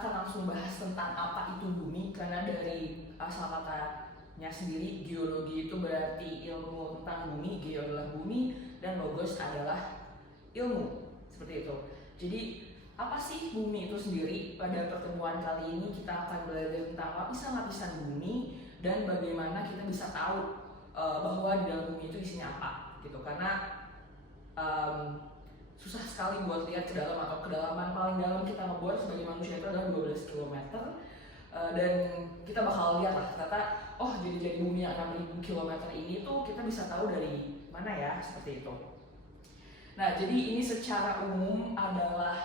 akan langsung bahas tentang apa itu bumi, karena dari asal katanya sendiri geologi itu berarti ilmu tentang bumi, geo adalah bumi, dan logos adalah ilmu, seperti itu. Jadi apa sih bumi itu sendiri? Pada pertemuan kali ini kita akan belajar tentang lapisan-lapisan bumi dan bagaimana kita bisa tahu bahwa di dalam bumi itu isinya apa gitu, karena susah sekali buat lihat ke dalam, atau kedalaman paling dalam kita ngebor sebagai manusia itu adalah 12 km. Dan kita bakal lihat lah ternyata jadi bumi yang 6.000 km ini tuh kita bisa tahu dari mana ya, seperti itu. Nah, jadi ini secara umum adalah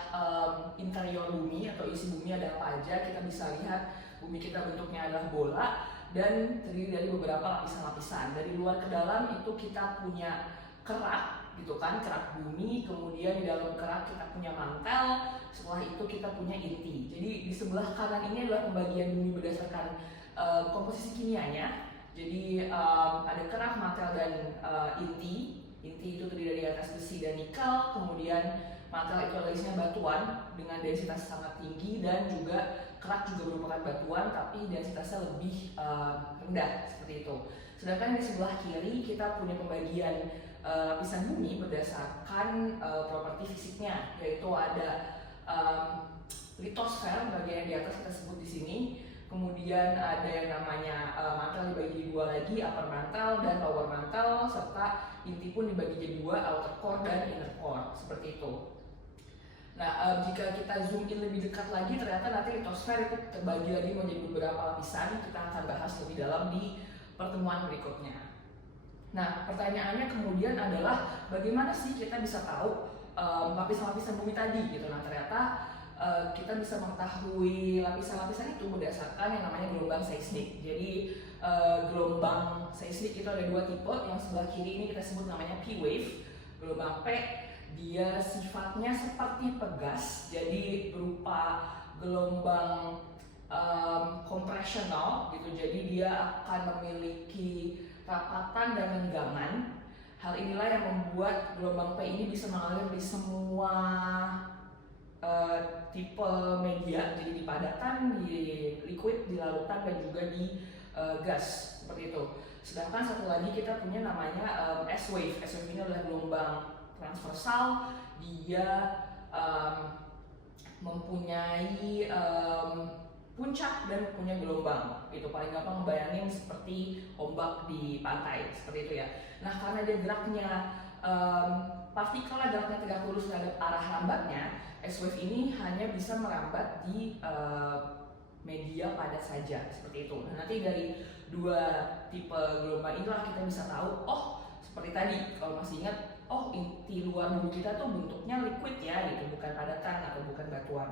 interior bumi atau isi bumi ada apa aja. Kita bisa lihat bumi kita bentuknya adalah bola dan terdiri dari beberapa lapisan-lapisan. Dari luar ke dalam itu kita punya kerak gitu kan, kerak bumi, kemudian di dalam kerak kita punya mantel, setelah itu kita punya inti. Jadi di sebelah kanan ini adalah pembagian bumi berdasarkan komposisi kimianya. Jadi ada kerak, mantel, dan inti. Inti itu terdiri dari atas besi dan nikel, kemudian mantel itu adalah isinya batuan dengan densitas sangat tinggi, dan juga kerak juga merupakan batuan tapi densitasnya lebih rendah, seperti itu. Sedangkan di sebelah kiri kita punya pembagian lapisan bumi berdasarkan properti fisiknya, yaitu ada litosfer bagian di atas kita sebut di sini. Kemudian ada yang namanya mantel dibagi dua lagi, upper mantle dan lower mantle, serta inti pun dibagi jadi dua, outer core dan inner core, seperti itu. Nah, jika kita zoom in lebih dekat lagi, ternyata nanti litosfer itu terbagi lagi menjadi beberapa lapisan. Kita akan bahas lebih dalam di pertemuan berikutnya. Nah, pertanyaannya kemudian adalah bagaimana sih kita bisa tahu lapisan-lapisan bumi tadi gitu. Nah, ternyata kita bisa mengetahui lapisan-lapisan itu berdasarkan yang namanya gelombang seismik. Jadi gelombang seismik itu ada dua tipe. Yang sebelah kiri ini kita sebut namanya P wave. Gelombang P dia sifatnya seperti pegas, jadi berupa gelombang kompresional gitu. Jadi dia akan memiliki rapatan dan renggangan. Hal inilah yang membuat gelombang P ini bisa mengalir di semua tipe media, jadi di padatan, di liquid, di larutan, dan juga di gas, seperti itu. Sedangkan satu lagi kita punya namanya S wave. S wave ini adalah gelombang transversal. Dia mempunyai puncak dan punya gelombang. Itu paling gampang membayangin seperti ombak di pantai, seperti itu ya. Nah, karena dia geraknya partikelnya geraknya tegak lurus terhadap arah lambatnya, S wave ini hanya bisa merambat di media padat saja, seperti itu. Nah, nanti dari dua tipe gelombang inilah kita bisa tahu, seperti tadi kalau masih ingat, inti luar bumi kita tuh bentuknya liquid ya, gitu, bukan padatan atau bukan batuan.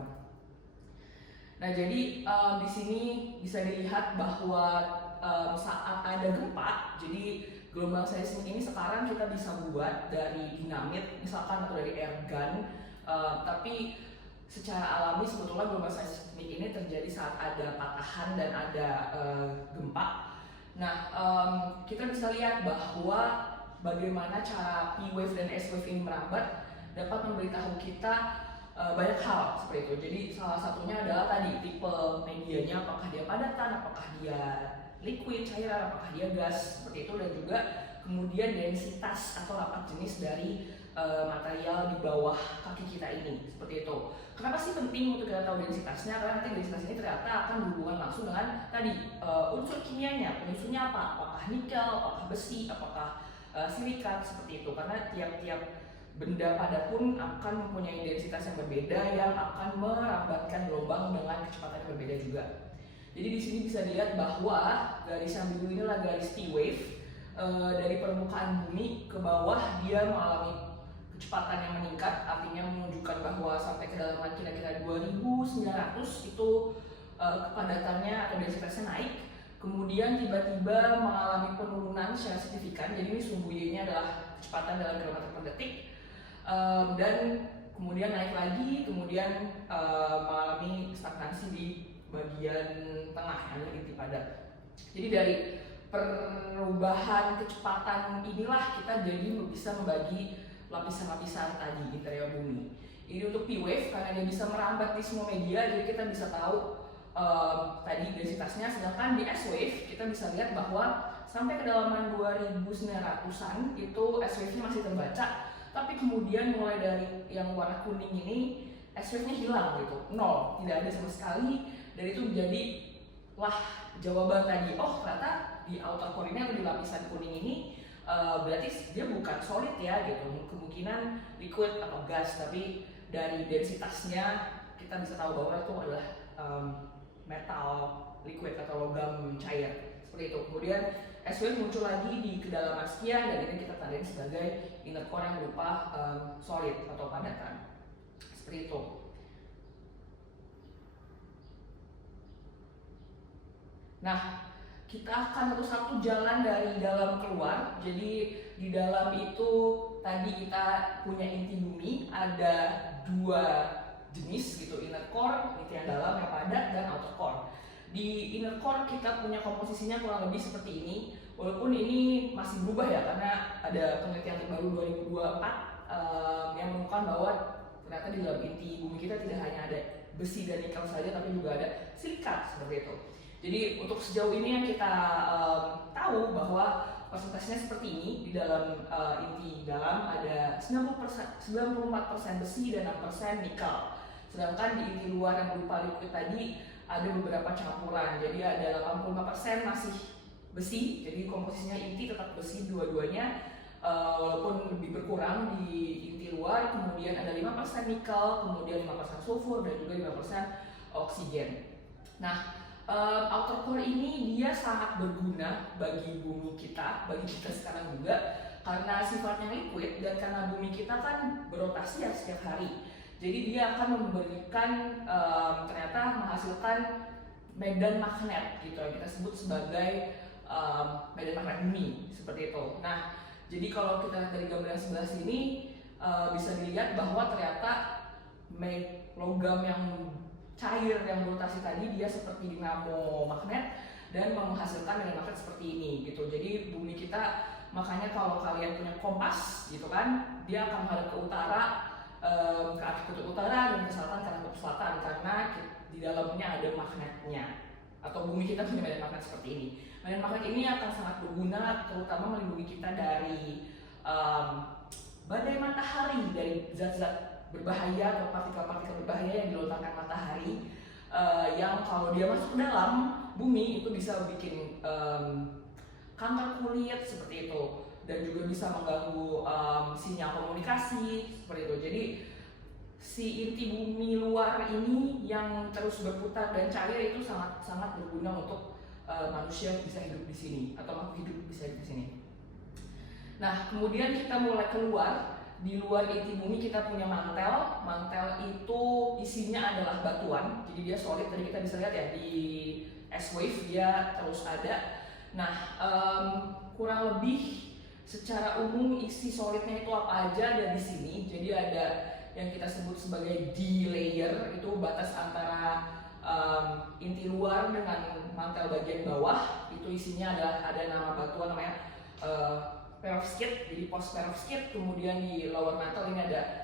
Nah, jadi di sini bisa dilihat bahwa saat ada gempa, jadi gelombang seismik ini sekarang kita bisa buat dari dinamit misalkan atau dari air gun, tapi secara alami sebetulnya gelombang seismik ini terjadi saat ada patahan dan ada gempa. Nah, kita bisa lihat bahwa bagaimana cara P wave dan S wave ini merambat dapat memberitahu kita banyak hal seperti itu. Jadi salah satunya adalah tadi tipe medianya, apakah dia padatan, apakah dia liquid, cairan, apakah dia gas, seperti itu, dan juga kemudian densitas atau rapat jenis dari material di bawah kaki kita ini, seperti itu. Kenapa sih penting untuk kita tahu densitasnya? Karena nanti densitas ini ternyata akan berhubungan langsung dengan tadi unsur kimianya, penyusunnya apa, apakah nikel, apakah besi, apakah silikat, seperti itu. Karena tiap-tiap benda padat pun akan mempunyai densitas yang berbeda yang akan merambatkan gelombang dengan kecepatan yang berbeda juga. Jadi di sini bisa dilihat bahwa garis yang biru inilah garis T wave. Dari permukaan bumi ke bawah dia mengalami kecepatan yang meningkat, artinya menunjukkan bahwa sampai kedalaman kira-kira 2900 itu kepadatannya atau densitasnya naik. Kemudian tiba-tiba mengalami penurunan secara signifikan, jadi ini sumbu Y-nya adalah kecepatan dalam kilometer per detik, dan kemudian naik lagi, kemudian mengalami stagnasi di bagian tengah, yang inti padat. Jadi dari perubahan kecepatan inilah kita jadi bisa membagi lapisan-lapisan tadi interior bumi. Ini untuk P-Wave karena dia bisa merambat di semua media, jadi kita bisa tahu tadi densitasnya. Sedangkan di S-Wave kita bisa lihat bahwa sampai kedalaman 2900-an itu S-Wave-nya masih terbaca, tapi kemudian mulai dari yang warna kuning ini S-Wave-nya hilang gitu, nol, tidak ada sama sekali. Dan itu menjadi jawaban tadi, oh ternyata di outer core ini atau di lapisan kuning ini berarti dia bukan solid ya gitu, kemungkinan liquid atau gas, tapi dari densitasnya kita bisa tahu bahwa itu adalah metal liquid atau logam cair seperti itu. Kemudian S-Wave muncul lagi di kedalaman sekian, dan ini kita tandain sebagai inner core yang berupa solid atau padatan seperti itu. Nah, kita akan satu-satu jalan dari dalam keluar. Jadi di dalam itu tadi kita punya inti bumi, ada dua jenis gitu, inner core, inti yang dalam yang padat, dan outer core. Di inner core kita punya komposisinya kurang lebih seperti ini, walaupun ini masih berubah ya karena ada penelitian terbaru 2024 yang menemukan bahwa ternyata di dalam inti bumi kita tidak hanya ada besi dan nikel saja, tapi juga ada silikat seperti itu. Jadi untuk sejauh ini yang kita tahu bahwa persentasenya seperti ini. Di dalam inti dalam ada 94% besi dan 6% nikel. Sedangkan di inti luar yang berupa liquid tadi ada beberapa campuran. Jadi ada 85% masih besi, jadi komposisinya inti tetap besi dua-duanya, walaupun lebih berkurang di inti luar. Kemudian ada 5% nikel, kemudian 5% sulfur, dan juga 5% oksigen. Nah, outer core ini dia sangat berguna bagi bumi kita, bagi kita sekarang juga, karena sifatnya liquid dan karena bumi kita kan berotasi ya setiap hari. Jadi dia akan memberikan ternyata menghasilkan medan magnet gitu yang kita sebut sebagai medan magnet bumi seperti itu. Nah, jadi kalau kita lihat dari gambar yang sebelah sini bisa dilihat bahwa ternyata logam yang cair yang berotasi tadi dia seperti dinamo magnet dan menghasilkan medan magnet seperti ini gitu. Jadi bumi kita, makanya kalau kalian punya kompas gitu kan, dia akan menghadap ke utara, ke arah kutub utara, dan ke selatan ke arah kutub selatan, karena di dalamnya ada magnetnya, atau bumi kita punya medan magnet seperti ini. Medan magnet ini akan sangat berguna, terutama melindungi kita dari badai matahari, dari zat-zat berbahaya atau partikel-partikel berbahaya yang dilontarkan matahari, yang kalau dia masuk ke dalam bumi itu bisa bikin kanker kulit seperti itu, dan juga bisa mengganggu sinyal komunikasi seperti itu. Jadi si inti bumi luar ini yang terus berputar dan cair itu sangat berguna untuk manusia bisa hidup di sini atau makhluk hidup bisa hidup di sini. Nah, kemudian kita mulai keluar. Di luar inti bumi kita punya mantel. Mantel itu isinya adalah batuan, jadi dia solid. Tadi kita bisa lihat ya di S-Wave dia terus ada. Nah, kurang lebih secara umum isi solidnya itu apa aja ada di sini. Jadi ada yang kita sebut sebagai D layer, itu batas antara inti luar dengan mantel bagian bawah. Itu isinya ada nama batuan namanya perovskite, jadi post perovskite. Kemudian di lower mantle ini ada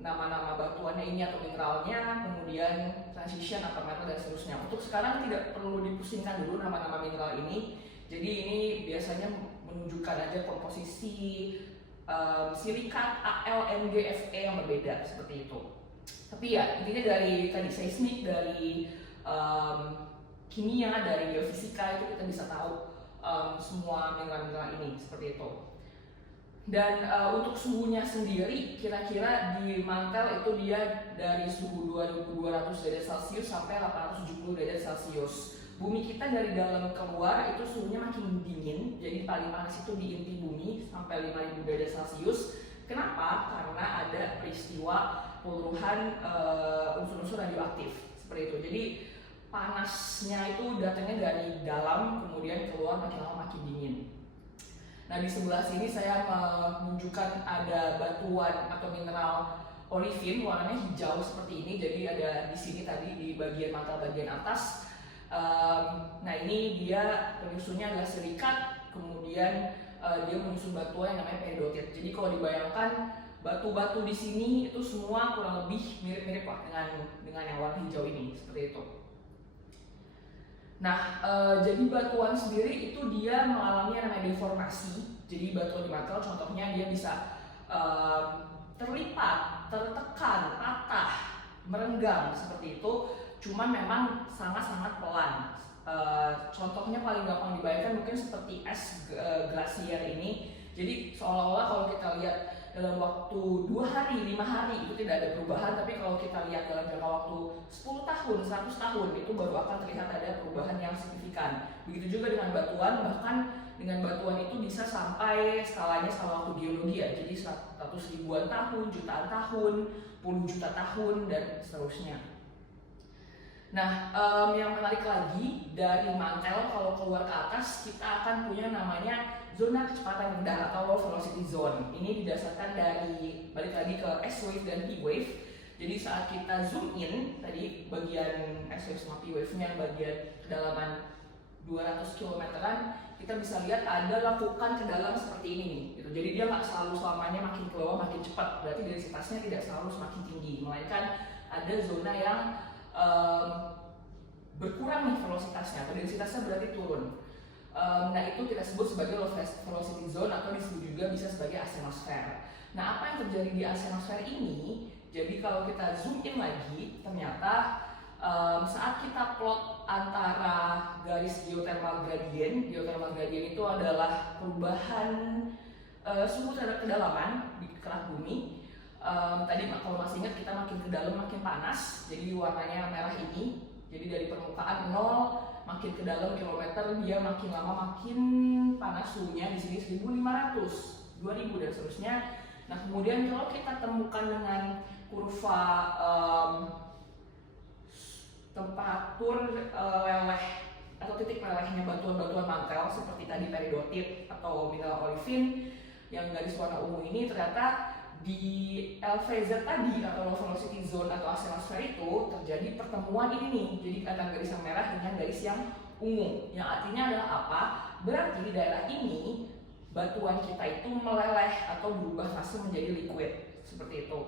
nama-nama batuannya ini atau mineralnya, kemudian transition, upper mantle, dan seterusnya. Untuk sekarang tidak perlu dipusingkan dulu nama-nama mineral ini. Jadi ini biasanya menunjukkan aja komposisi silikat Al, Mg, Fe yang berbeda seperti itu. Tapi ya intinya dari tadi seismik, dari kimia, dari geofisika itu kita bisa tahu semua mineral-mineral ini seperti itu. Dan untuk suhunya sendiri kira-kira di mantel itu dia dari suhu 2200 derajat Celcius sampai 870 derajat Celcius. Bumi kita dari dalam keluar itu suhunya makin dingin, jadi paling panas itu di inti bumi sampai 5000 derajat Celcius. Kenapa? Karena ada peristiwa peluruhan unsur-unsur radioaktif seperti itu. Jadi panasnya itu datangnya dari dalam, kemudian keluar makin lama makin dingin. Nah, di sebelah sini saya menunjukkan ada batuan atau mineral olivin, warnanya hijau seperti ini. Jadi ada di sini tadi di bagian mantel bagian atas. Nah, ini dia penyusunnya adalah silikat, kemudian dia menyusun batuan yang namanya peridotit. Jadi kalau dibayangkan batu-batu di sini itu semua kurang lebih mirip-mirip lah dengan yang warna hijau ini, seperti itu. Nah, jadi batuan sendiri itu dia mengalami yang namanya deformasi. Jadi batuan di mantel contohnya dia bisa terlipat, tertekan, patah, merenggang seperti itu. Cuman memang sangat-sangat pelan. Contohnya paling gampang dibayangkan mungkin seperti es glasier ini. Jadi seolah-olah kalau kita lihat dalam waktu 2 hari, 5 hari itu tidak ada perubahan, tapi kalau kita lihat dalam jangka waktu 10 tahun, 100 tahun itu baru akan terlihat ada perubahan yang signifikan. Begitu juga dengan batuan, bahkan dengan batuan itu bisa sampai skalanya skala waktu geologi ya, jadi 100 ribuan tahun, jutaan tahun, puluh juta tahun, dan seterusnya. Nah, yang menarik lagi dari mantel kalau keluar ke atas kita akan punya namanya zona kecepatan rendah atau low velocity zone. Ini didasarkan dari balik lagi ke S-wave dan P-wave. Jadi saat kita zoom in tadi bagian S-wave sama P-wave-nya bagian kedalaman 200 km-an, kita bisa lihat ada lakukan ke dalam seperti ini nih. Gitu. Jadi dia nggak selalu selamanya makin ke bawah makin cepat. Berarti densitasnya tidak selalu semakin tinggi, melainkan ada zona yang berkurang nih velocitasnya, atau densitasnya berarti turun. Nah itu kita sebut sebagai low velocity zone atau disebut juga bisa sebagai asenosfer. Nah apa yang terjadi di asenosfer ini? Jadi kalau kita zoom in lagi, ternyata saat kita plot antara garis geothermal gradient itu adalah perubahan suhu terhadap kedalaman di kerak bumi. Tadi kalau masih ingat kita makin ke dalam makin panas, jadi warnanya merah ini. Jadi dari permukaan 0 makin ke dalam kilometer dia makin lama makin panas suhunya. Di sini 1500, 2000 dan seterusnya. Nah kemudian kalau kita temukan dengan kurva temperatur leleh atau titik lelehnya batuan-batuan mantel seperti tadi peridotit atau mineral olivin yang garis warna ungu ini, ternyata di LVZ tadi atau low velocity zone atau asenosfer itu terjadi pertemuan ini nih. Jadi antara garis yang merah dengan garis yang ungu. Yang artinya adalah apa? Berarti di daerah ini batuan kita itu meleleh atau berubah fase menjadi liquid seperti itu.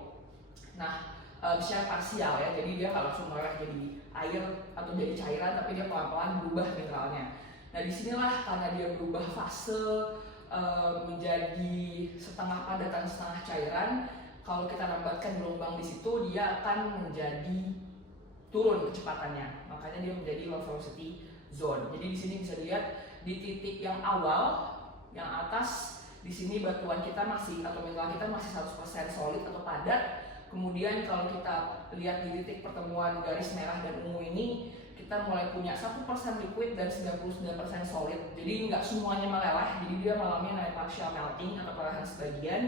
Nah, secara parsial ya. Jadi dia nggak langsung meleleh jadi air atau jadi cairan, tapi dia pelan-pelan berubah mineralnya. Nah, disinilah karena dia berubah fase menjadi setengah padatan setengah cairan, kalau kita lambatkan gelombang di situ dia akan menjadi turun kecepatannya, makanya dia menjadi low velocity zone. Jadi di sini bisa dilihat di titik yang awal yang atas, di sini batuan kita masih atau mineral kita masih 100% solid atau padat. Kemudian kalau kita lihat di titik pertemuan garis merah dan ungu ini, kita mulai punya 1% liquid dan 99% solid. Jadi nggak semuanya meleleh, jadi dia mengalami namanya partial melting atau pelelehan sebagian.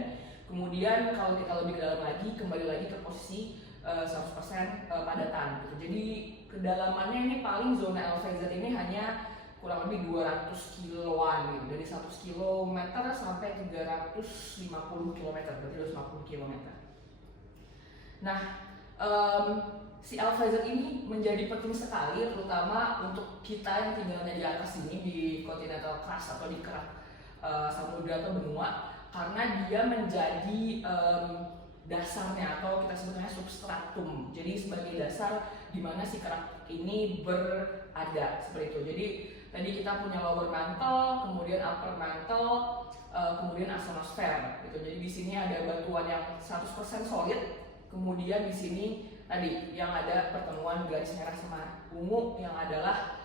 Kemudian kalau kita lebih ke dalam lagi, kembali lagi ke posisi 100% padatan gitu. Jadi kedalamannya ini paling zona LVZ ini hanya kurang lebih 200 kiloan gitu. Dari 100 km sampai 350 km, berarti 250 km. Nah, si LVZ ini menjadi penting sekali terutama untuk kita yang tinggalnya di atas sini di continental crust atau di kerak samudra atau benua, karena dia menjadi dasarnya atau kita sebutnya substratum. Jadi sebagai dasar di mana si kerak ini berada seperti itu. Jadi tadi kita punya lower mantle, kemudian upper mantle, kemudian asenosfer gitu. Jadi di sini ada batuan yang 100% solid, kemudian di sini tadi yang ada pertemuan garis merah sama ungu yang adalah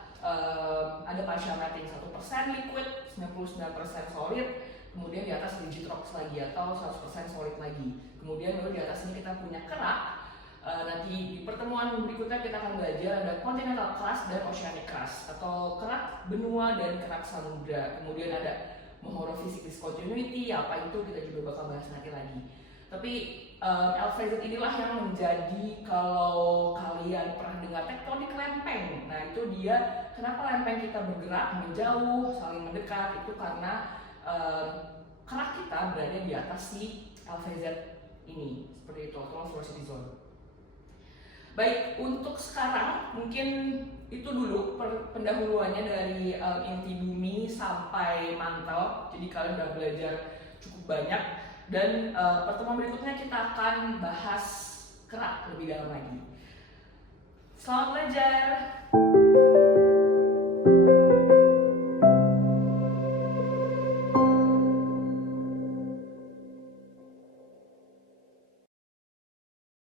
ada partial melting 1% liquid, 99% solid, kemudian di atas rigid rocks lagi atau 100% solid lagi. Kemudian baru di atas ini kita punya kerak. Nanti di pertemuan berikutnya kita akan belajar ada continental crust dan oceanic crust atau kerak benua dan kerak samudra. Kemudian ada mohorophysic discontinuity, apa itu kita juga bakal bahas nanti lagi. Tapi LVZ inilah yang menjadi, kalau kalian pernah dengar tektonik lempeng, nah itu dia kenapa lempeng kita bergerak menjauh, saling mendekat, itu karena kerak kita berada di atas si LVZ ini, seperti itu, atau low velocity zone. Baik, untuk sekarang mungkin itu dulu pendahuluannya dari inti bumi sampai mantel. Jadi kalian udah belajar cukup banyak. Dan pertemuan berikutnya kita akan bahas kerak lebih dalam lagi. Selamat belajar!